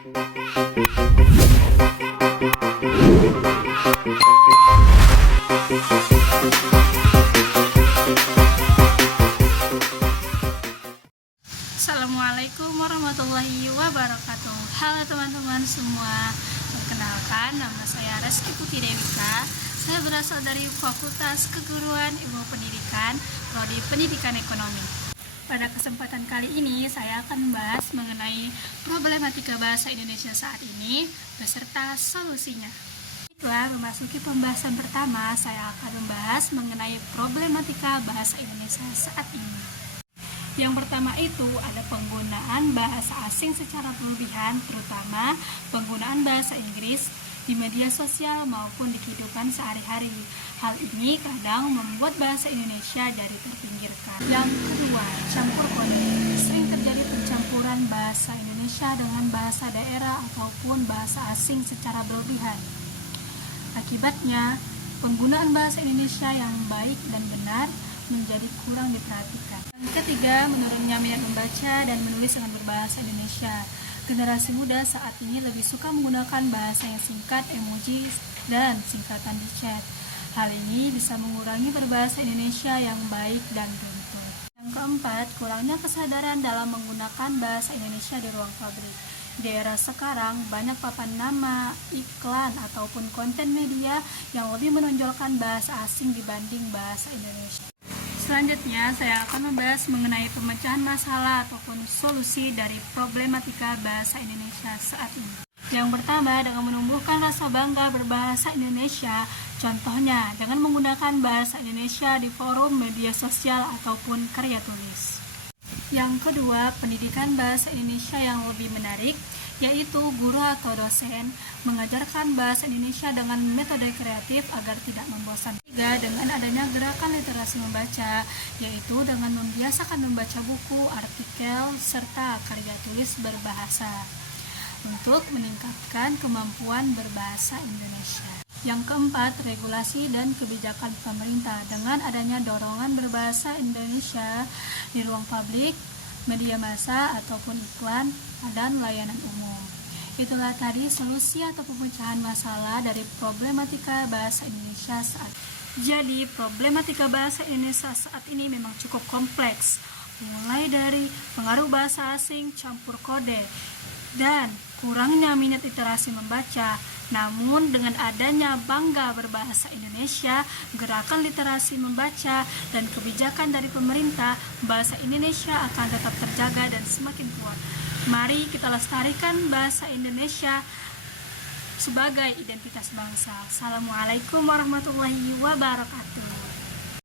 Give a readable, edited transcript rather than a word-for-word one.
Assalamualaikum warahmatullahi wabarakatuh. Halo teman-teman semua, perkenalkan nama saya Reski Putri Dewika. Saya berasal dari Fakultas Keguruan Ilmu Pendidikan, Prodi Pendidikan Ekonomi. Pada kesempatan kali ini saya akan membahas mengenai problematika bahasa Indonesia saat ini beserta solusinya. Setelah memasuki pembahasan pertama, saya akan membahas mengenai problematika bahasa Indonesia saat ini. Yang pertama itu ada penggunaan bahasa asing secara berlebihan, terutama penggunaan bahasa Inggris di media sosial maupun di kehidupan sehari-hari. Hal ini kadang membuat bahasa Indonesia jadi terpinggirkan. Yang kedua, campur kode. Sering terjadi pencampuran bahasa Indonesia dengan bahasa daerah ataupun bahasa asing secara berlebihan. Akibatnya, penggunaan bahasa Indonesia yang baik dan benar menjadi kurang diperhatikan. Yang ketiga, menurunnya minat membaca dan menulis dengan berbahasa Indonesia. Generasi muda saat ini lebih suka menggunakan bahasa yang singkat, emoji, dan singkatan di chat. Hal ini bisa mengurangi berbahasa Indonesia yang baik dan beruntung. Yang keempat, kurangnya kesadaran dalam menggunakan bahasa Indonesia di ruang publik. Di era sekarang, banyak papan nama, iklan, ataupun konten media yang lebih menonjolkan bahasa asing dibanding bahasa Indonesia. Selanjutnya, saya akan membahas mengenai pemecahan masalah ataupun solusi dari problematika bahasa Indonesia saat ini. Yang pertama, dengan menumbuhkan rasa bangga berbahasa Indonesia, contohnya dengan menggunakan bahasa Indonesia di forum media sosial ataupun karya tulis. Yang kedua, pendidikan bahasa Indonesia yang lebih menarik, yaitu guru atau dosen mengajarkan bahasa Indonesia dengan metode kreatif agar tidak membosankan. Tiga, dengan adanya gerakan literasi membaca, yaitu dengan membiasakan membaca buku, artikel, serta karya tulis berbahasa untuk meningkatkan kemampuan berbahasa Indonesia. Yang keempat, regulasi dan kebijakan pemerintah dengan adanya dorongan berbahasa Indonesia di ruang publik, media massa ataupun iklan dan layanan umum. Itulah tadi solusi atau pemecahan masalah dari problematika bahasa Indonesia saat ini. Jadi, problematika bahasa Indonesia saat ini memang cukup kompleks, mulai dari pengaruh bahasa asing, campur kode, dan kurangnya minat literasi membaca. Namun dengan adanya bangga berbahasa Indonesia, gerakan literasi membaca, dan kebijakan dari pemerintah, bahasa Indonesia akan tetap terjaga dan semakin kuat. Mari kita lestarikan bahasa Indonesia sebagai identitas bangsa. Assalamualaikum warahmatullahi wabarakatuh.